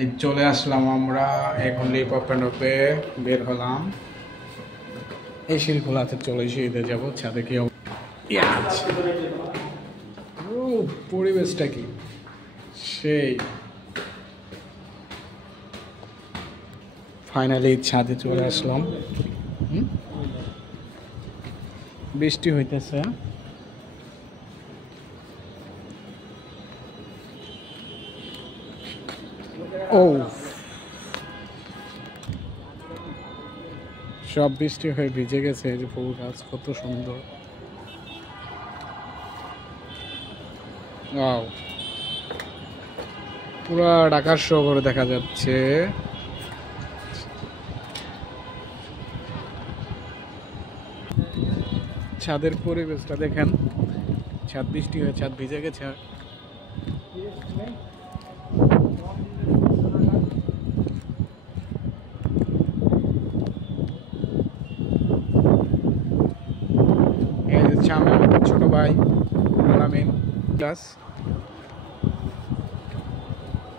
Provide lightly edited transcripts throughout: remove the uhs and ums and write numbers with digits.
এই চলে আসলাম আমরা এখন লিপ অপ অ্যান্ড অপে বের হলাম। এই সিঁড়িগুলাতে চলে সিঁড়িতে যাবো ছাদে কি পরিবেশটা কি সেই। ফাইনালি ছাদে চলে আসলাম। বৃষ্টি হইতেছে। ও সব বৃষ্টি হয়ে ভিজে গেছে। এই যে ফুল গাছ কত সুন্দর। ওয়াও, পুরা ঢাকার শহর দেখা যাচ্ছে। ছাদের পরিবেশটা দেখেন, ছাদ বৃষ্টি হয়ে ছাদ ভিজে গেছে। সামনে আমাদের ছোট ভাই আলামিন গাছ।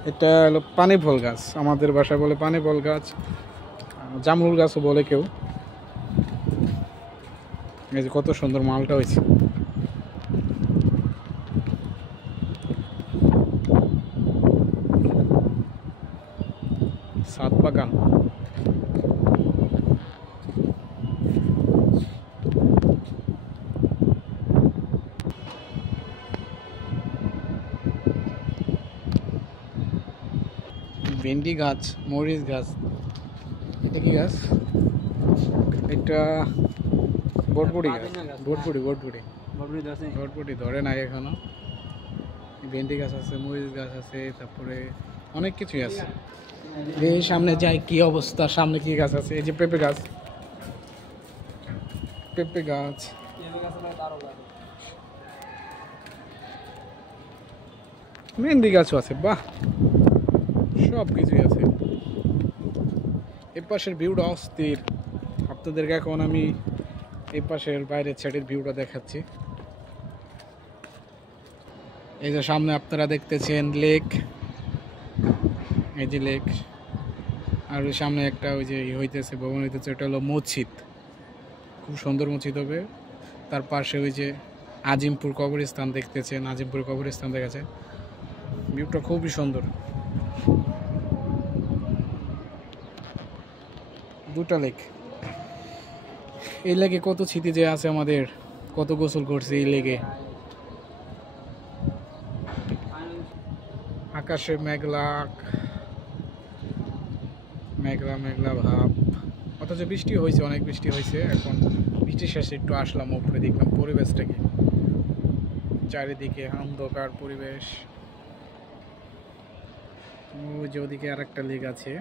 এটা হলো পানি ফল গাছ, আমাদের বাসায় বলে পানি ফল গাছ, জামরুল গাছও বলে কেউ। এই যে কত সুন্দর মালটা হয়েছে। সাত বাগান। ভেন্ডি গাছ, মরিচ গাছ। এটা কি গাছ? এটা বটবুটি গাছ। বটবুটি ধরে নাই এখনো। ভেন্ডি গাছ আছে, মরিচ গাছ আছে, তারপরে অনেক কিছুই আছে। এই সামনে যাই কি অবস্থা, সামনে কি গাছ আছে? এই যে পেঁপে গাছ, পেঁপে গাছ। মেহেন্দি গাছও আছে। বাহ, সব কিছুই আছে। এই পাশের ভিউটা অস্থির। আপনাদেরকে এখন আমি এই পাশের বাইরের সাইডের ভিউটা দেখাচ্ছি। এই যে সামনে আপনারা দেখতেছেন লেক, এই যে লেক। আর ওই সামনে একটা ওই যে হইতেছে ভবন হইতেছে, ওটা হলো মসজিদ। খুব সুন্দর মসজিদ হবে। তার পাশে ওই যে আজিমপুর কবরস্থান দেখতেছেন, আজিমপুর কবরস্থান দেখা যায়। ভিউটা খুবই সুন্দর। দুটা লেক। এই লেকে কত স্মৃতি যে আছে আমাদের, কত গোসল করছে এই লেকে। আকাশে মেঘলা মেঘলা মেঘলা ভাব, অথচ বৃষ্টি হয়েছে, অনেক বৃষ্টি হয়েছে। এখন বৃষ্টি শেষে একটু আসলাম উপরে, দেখলাম পরিবেশটাকে, চারিদিকে অন্ধকার পরিবেশ। ওই যে ওদিকে আর একটা লেক আছে,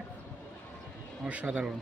অসাধারণ।